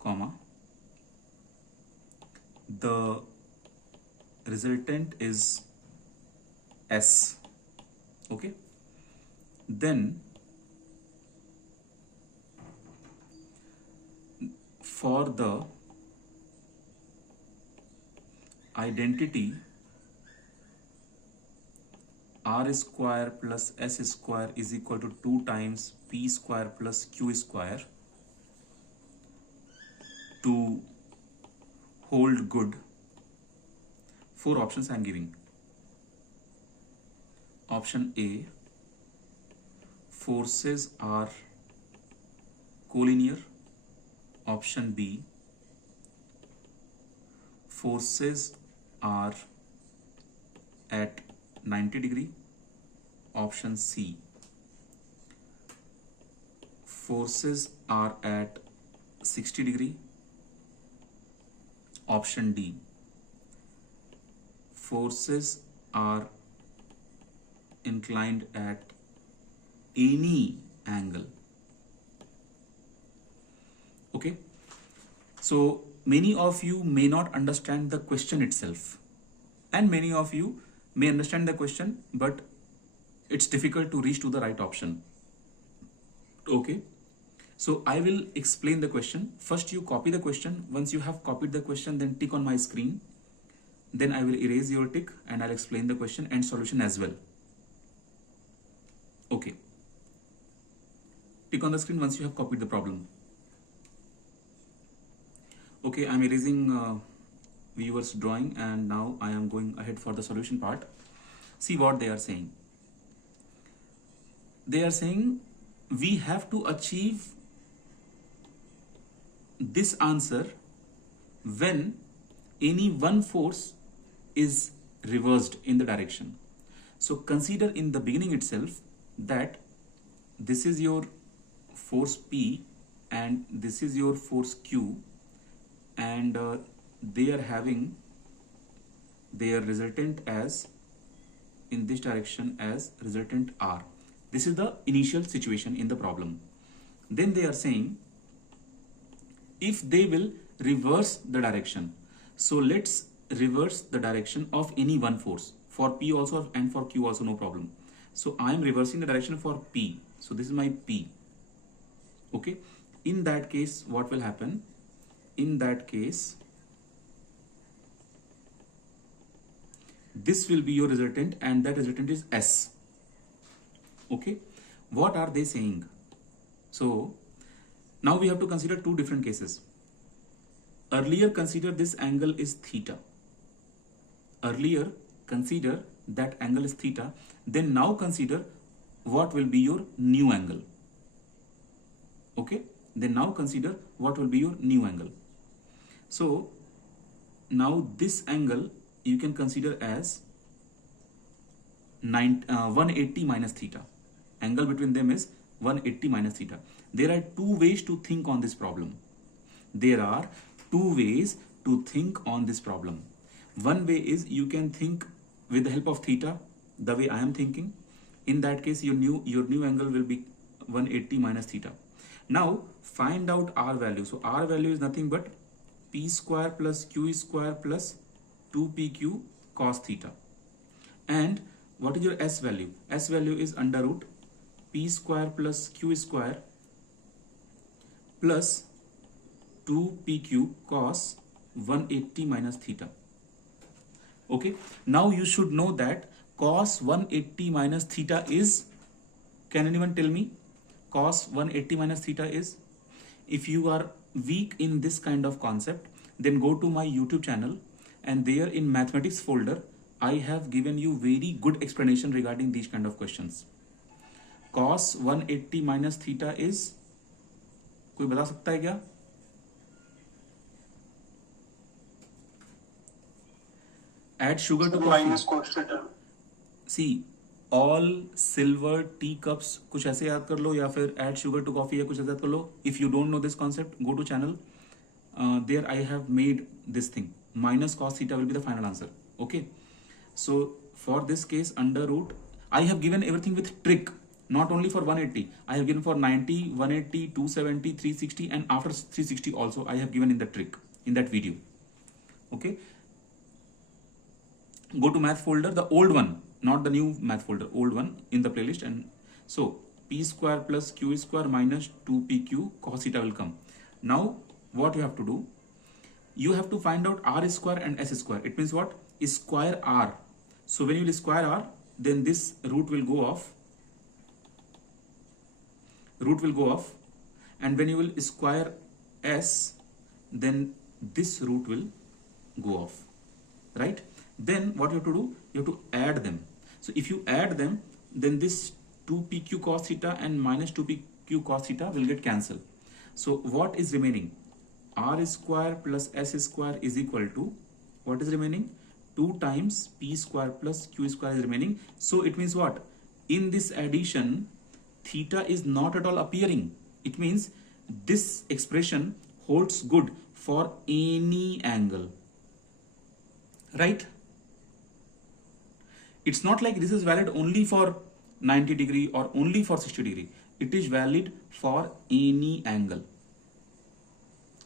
comma, the resultant is S. Okay, then for the identity R square plus S square is equal to 2 times P square plus Q square to hold good, 4 options I am giving. Option A, forces are collinear. Option B, forces are at 90 degree. Option C, forces are at 60 degree. Option D, forces are inclined at any angle. Okay, so many of you may not understand the question itself, and many of you may understand the question, but it's difficult to reach to the right option. Okay, so I will explain the question. First you copy the question. Once you have copied the question, then tick on my screen. Then I will erase your tick and I'll explain the question and solution as well. Okay, tick on the screen once you have copied the problem. Okay, I'm erasing viewers drawing, and now I am going ahead for the solution part. See what they are saying. They are saying we have to achieve this answer when any one force is reversed in the direction. So consider in the beginning itself that this is your force P and this is your force Q, and they are having their resultant as, in this direction, as resultant R. This is the initial situation in the problem. Then they are saying if they will reverse the direction. So let's reverse the direction of any one force, for P also and for Q also, no problem. So I am reversing the direction for P. So this is my P. Okay. In that case, what will happen? In that case, this will be your resultant, and that resultant is S. Okay. What are they saying? So now we have to consider two different cases. Earlier, consider this angle is theta. Earlier, consider that angle is theta. Then now consider what will be your new angle. Okay. Then now consider what will be your new angle. So now this angle you can consider as 180 minus theta. Angle between them is 180 minus theta. There are two ways to think on this problem. There are two ways to think on this problem. One way is you can think with the help of theta, the way I am thinking. In that case, your new angle will be 180 minus theta. Now find out R value. So R value is nothing but P square plus Q square plus 2PQ cos theta. And what is your S value? S value is under root P square plus Q square plus 2PQ cos 180 minus theta. Okay. Now you should know that cos 180 minus theta is, can anyone tell me? Cos 180 minus theta is, if you are weak in this kind of concept, then go to my YouTube channel, and there in mathematics folder, I have given you very good explanation regarding these kind of questions. Cos 180 minus theta is, कोई बता सकता है क्या? Add sugar to coffee. Minus cos theta. See, all silver teacups, कुछ ऐसे याद कर लो, या फिर add sugar to coffee या कुछ ऐसे याद कर लो. If you don't know this concept, go to channel. There I have made this thing. Minus cos theta will be the final answer. Okay. So for this case, under root, I have given everything with trick. Not only for 180, I have given for 90, 180, 270, 360, and after 360 also I have given in the trick in that video. Okay. Go to math folder, the old one, not the new math folder, old one in the playlist. And so P square plus Q square minus 2PQ cos theta will come. Now what you have to do? You have to find out R square and S square. It means what? Square R. So when you will square R, then this root will go off. Root will go off. And when you will square S, then this root will go off. Right? Then what you have to do? You have to add them. So if you add them, then this 2PQ cos theta and minus 2PQ cos theta will get cancelled. So what is remaining? R square plus S square is equal to, what is remaining? 2 times P square plus Q square is remaining. So it means what? In this addition, theta is not at all appearing. It means this expression holds good for any angle. Right? It's not like this is valid only for 90 degree or only for 60 degree. It is valid for any angle.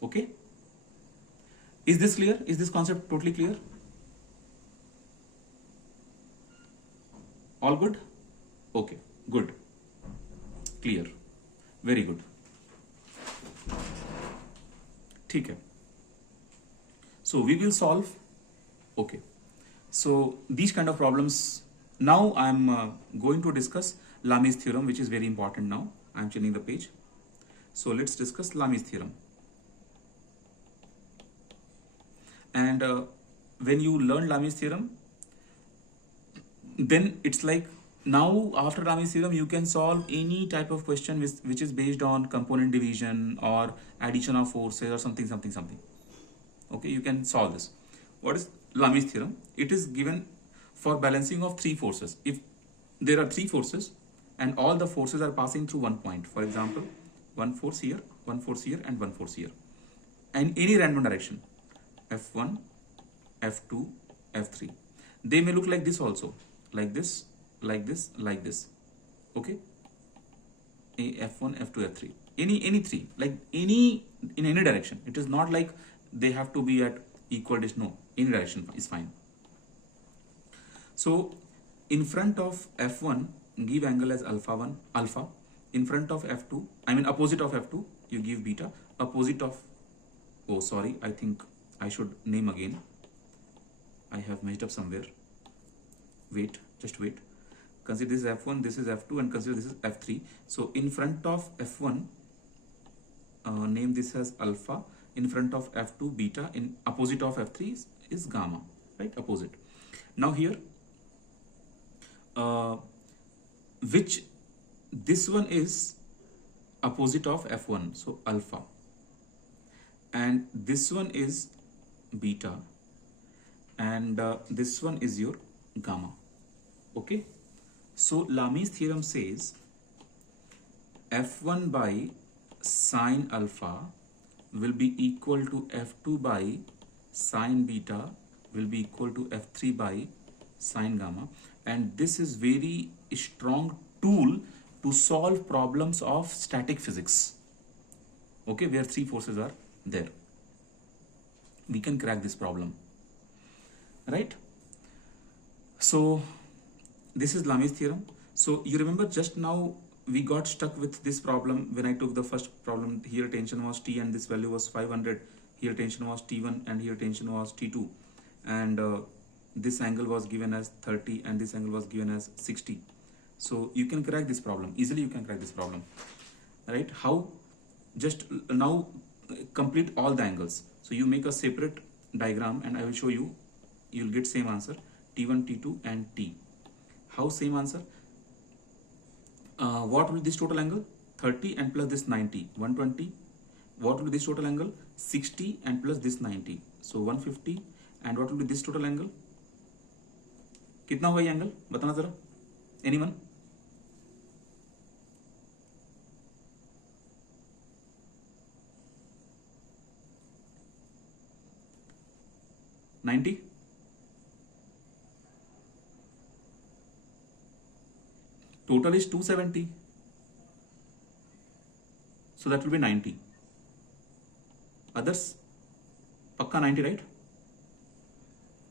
Okay? Is this clear? Is this concept totally clear? All good? Okay, good. Clear. Very good. ठीक है. So we will solve. Okay. So these kind of problems. Now I'm going to discuss Lami's theorem, which is very important now. I'm changing the page. So let's discuss Lami's theorem. And when you learn Lami's theorem, then it's like now after Lami's theorem you can solve any type of question which is based on component division or addition of forces or something. Okay, you can solve this. What is Lami's theorem? It is given for balancing of three forces. If there are three forces and all the forces are passing through one point, for example, one force here, one force here, and one force here, and any random direction, F1, F2, F3. They may look like this also, like this, like this, like this. Okay, F1, F2, F3, any three, like any in any direction. It is not like they have to be at equal distance. No, any direction is fine. So in front of F1 give angle as alpha 1, alpha. In front of F2, I mean opposite of F2, you give beta. Opposite of, oh sorry, I think I should name again. I have messed up somewhere. Wait, just wait. Consider this is F1, this is F2, and consider this is F3. So in front of F1, name this as alpha. In front of F2, beta. In opposite of F3 is gamma, right? Opposite. Now here, which this one is opposite of F1, so alpha, and this one is beta, and this one is your gamma. Okay, so Lami's theorem says F1 by sine alpha will be equal to F2 by sine beta will be equal to F3 by sine gamma, and this is very strong tool to solve problems of static physics. Okay, where three forces are there, we can crack this problem, right? So this is Lami's theorem. So you remember just now we got stuck with this problem when I took the first problem. Here tension was T and this value was 500. Here tension was T1 and here tension was T2, and this angle was given as 30 and this angle was given as 60. So you can crack this problem easily. You can crack this problem, right? How? Just now complete all the angles. So you make a separate diagram and I will show you. You'll get same answer, T1, T2 and T. How same answer? What will be this total angle? 30 and plus this 90, 120. What will be this total angle? 60 and plus this 90, so 150. And what will be this total angle? कितना हुआ ये angle बताना जरा, anyone? $90. Total is 270. So that will be 90. Others? Pakka 90, right?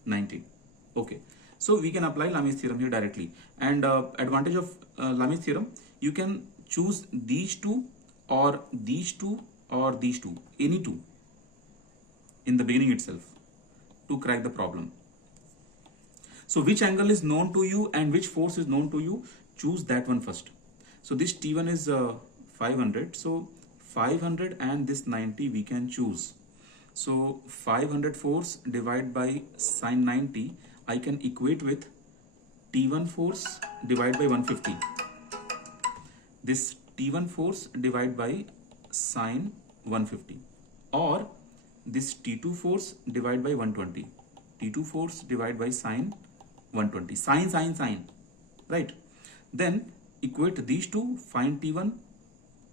90. Okay. So we can apply Lami's theorem here directly. And advantage of Lami's theorem, you can choose these two or these two or these two, any two in the beginning itself to crack the problem. So which angle is known to you and which force is known to you, choose that one first. So this T1 is 500. So 500 and this 90 we can choose. So 500 force divided by sine 90 I can equate with T1 force divided by 150. This T1 force divided by sine 150, or this T2 force divided by 120. T2 force divided by sine 120. Sine, right? Then equate these two, find T1,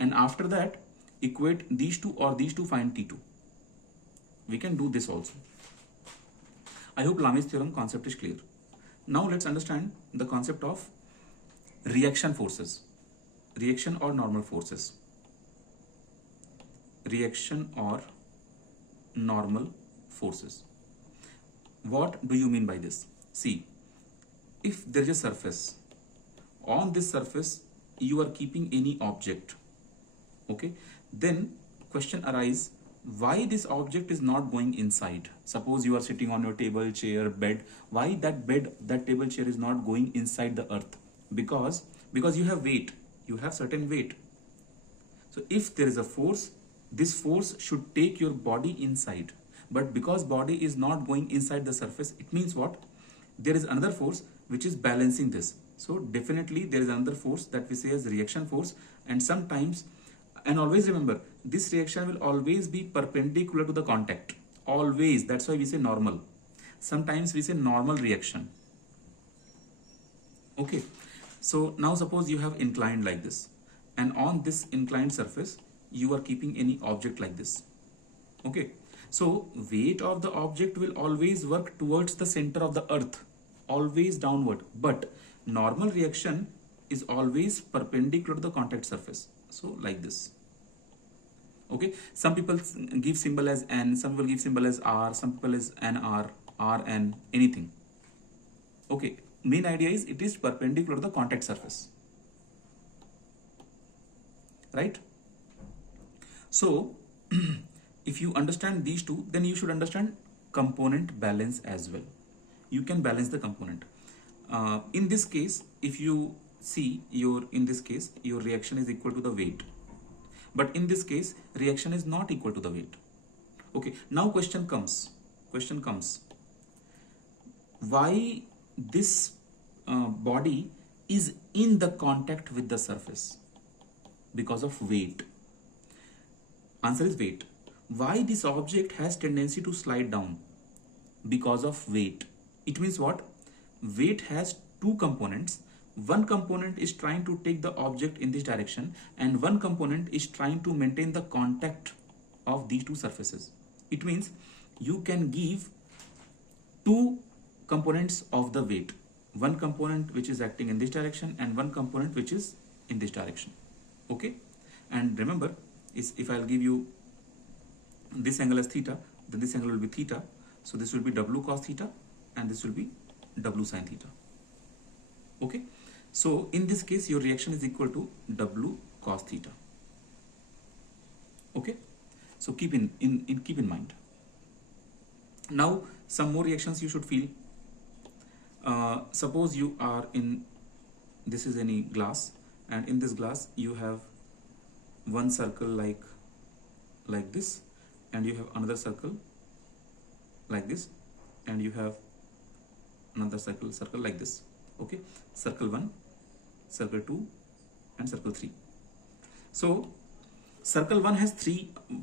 and after that equate these two or these two, find T2. We can do this also. I hope Lami's theorem concept is clear. Now let's understand the concept of reaction forces. Reaction or normal forces. Reaction or normal forces. What do you mean by this? See, if there is a surface, on this surface you are keeping any object, okay, then question arises, why this object is not going inside? Suppose you are sitting on your table, chair, bed. Why that bed, that table, chair is not going inside the earth? Because you have weight. You have certain weight. So if there is a force, this force should take your body inside. But because body is not going inside the surface, it means what? There is another force which is balancing this. So definitely there is another force that we say as reaction force, and sometimes, and always remember, this reaction will always be perpendicular to the contact. Always. That's why we say normal. Sometimes we say normal reaction. Okay. So now suppose you have inclined like this, and on this inclined surface you are keeping any object like this. Okay. So weight of the object will always work towards the center of the earth, always downward. But normal reaction is always perpendicular to the contact surface. So like this. Okay, some people give symbol as N, some people give symbol as R, some people as NR, RN, anything. Okay, main idea is it is perpendicular to the contact surface. right? So if you understand these two, then you should understand component balance as well. You can balance the component. In this case, if you see in this case, your reaction is equal to the weight. But in this case, reaction is not equal to the weight. Okay, now question comes. Why this body is in the contact with the surface? Because of weight. Answer is weight. Why this object has tendency to slide down? Because of weight. It means what? Weight has two components. One component is trying to take the object in this direction, and one component is trying to maintain the contact of these two surfaces. It means you can give two components of the weight. One component which is acting in this direction and one component which is in this direction. Okay? And remember, if I'll give you this angle as theta, then this angle will be theta. So this will be W cos theta and this will be W sin theta. Okay? So in this case, your reaction is equal to W cos theta. Okay? So keep in mind. Now some more reactions you should feel. Suppose you are in, this is any glass, and in this glass you have one circle like this, and you have another circle like this, and you have another circle like this. Okay, circle 1, circle 2 and circle 3. So circle 1 has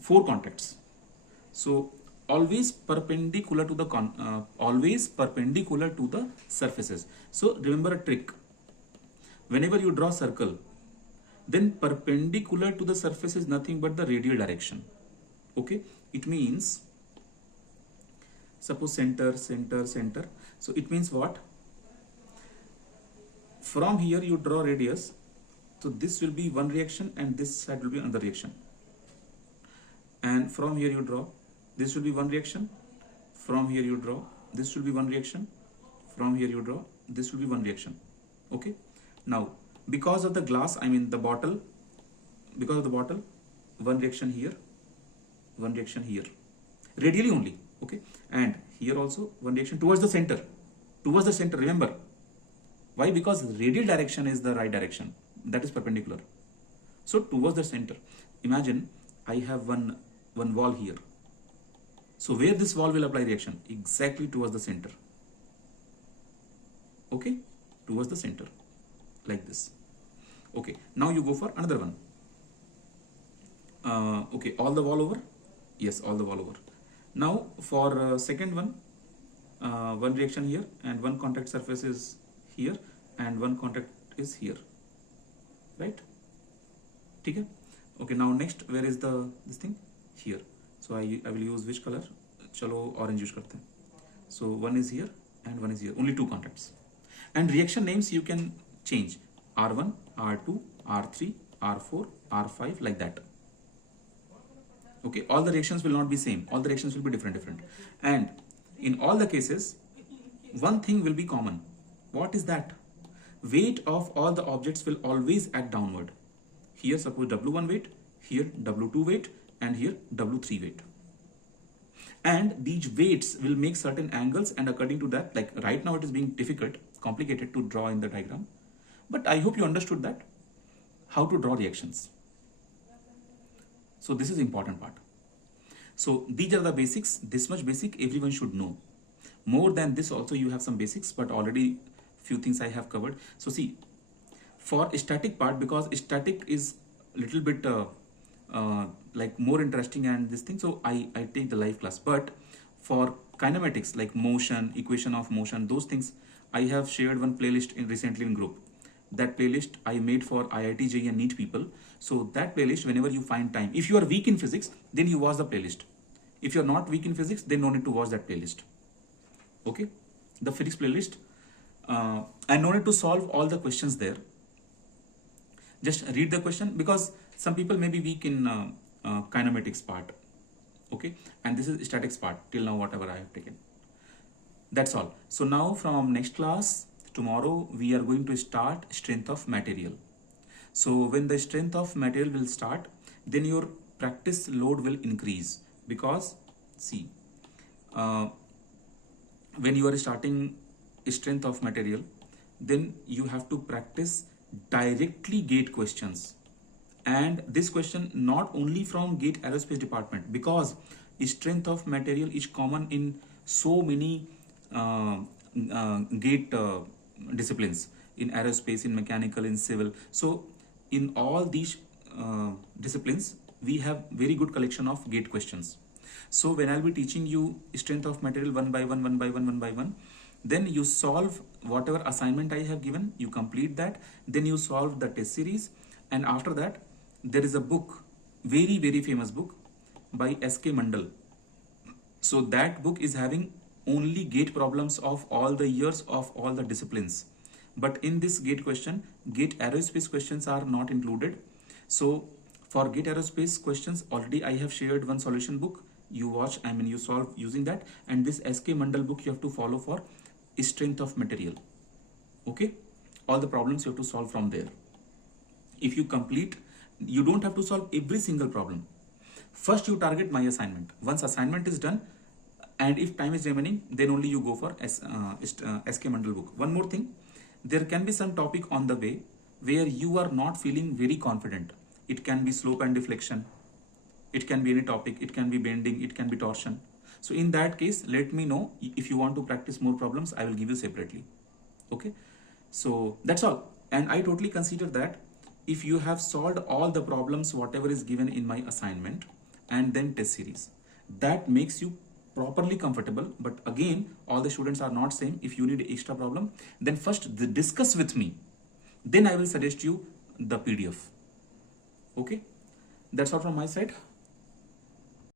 4 contacts. So always perpendicular to the surfaces. So remember a trick. Whenever you draw circle, then perpendicular to the surface is nothing but the radial direction. Okay, it means suppose center. So it means what? From here you draw radius, so this will be one reaction and this side will be another reaction. And from here you draw, this will be one reaction. From here you draw, this will be one reaction. From here you draw, this will be one reaction. Okay. Now, because of the glass, I mean the bottle, because of the bottle, one reaction here, one reaction here, radially only. Okay. And here also one reaction towards the center. Remember. Why? Because radial direction is the right direction. That is perpendicular. So towards the center. Imagine I have one wall here. So where this wall will apply reaction? Exactly towards the center. Okay, towards the center, like this. Okay, now you go for another one. Okay, all the wall over? Yes, all the wall over. Now for second one, one reaction here and one contact surface is here and one contact is here, right? Okay. Okay, now next, where is this thing? Here. So I will use which color? Chalo orange use karte hain. So one is here and one is here. Only two contacts. And reaction names you can change. R1, R2, R3, R4, R5, like that. Okay, all the reactions will not be same. All the reactions will be different. And in all the cases, one thing will be common. What is that? Weight of all the objects will always act downward. Here suppose W1 weight, here W2 weight, and here W3 weight. And these weights will make certain angles, and according to that, like right now it is being complicated to draw in the diagram. But I hope you understood that, how to draw reactions. So this is important part. So these are the basics. This much basic everyone should know. More than this also you have some basics, but already few things I have covered. So see, for static part, because static is little bit like more interesting and this thing, so I take the live class. But for kinematics like motion, equation of motion, those things, I have shared one playlist recently in group. That playlist I made for IIT JEE and NEET people. So that playlist, whenever you find time, if you are weak in physics, then you watch the playlist. If you are not weak in physics, then no need to watch that playlist. Okay, the physics playlist, and no need to solve all the questions there. Just read the question, because some people may be weak in kinematics part. Okay, and this is statics part till now, whatever I have taken. That's all. So now from next class, tomorrow, we are going to start strength of material. So when the strength of material will start, then your practice load will increase, because see, uh, when you are starting strength of material, then you have to practice directly gate questions. And this question not only from gate aerospace department, because strength of material is common in so many gate disciplines, in aerospace, in mechanical, in civil. So in all these disciplines we have very good collection of gate questions. So when I'll be teaching you strength of material one by one, one by one, one by one, then you solve whatever assignment I have given, you complete that, then you solve the test series. And after that, there is a book, very very famous book by S.K. Mandal. So that book is having only gate problems of all the years of all the disciplines. But in this gate question, gate aerospace questions are not included. So for gate aerospace questions, already I have shared one solution book. You watch, I mean you solve using that. And this SK Mandal book you have to follow for strength of material. Okay, all the problems you have to solve from there. If you complete, you don't have to solve every single problem. First you target my assignment. Once assignment is done, and if time is remaining, then only you go for SK Mandal book. One more thing, there can be some topic on the way where you are not feeling very confident. It can be slope and deflection, it can be any topic, it can be bending, it can be torsion. So in that case, let me know. If you want to practice more problems, I will give you separately. Okay, so that's all. And I totally consider that if you have solved all the problems whatever is given in my assignment and then test series, that makes you properly comfortable. But again, all the students are not same. If you need extra problem, then first discuss with me, then I will suggest you the PDF. Okay, that's all from my side.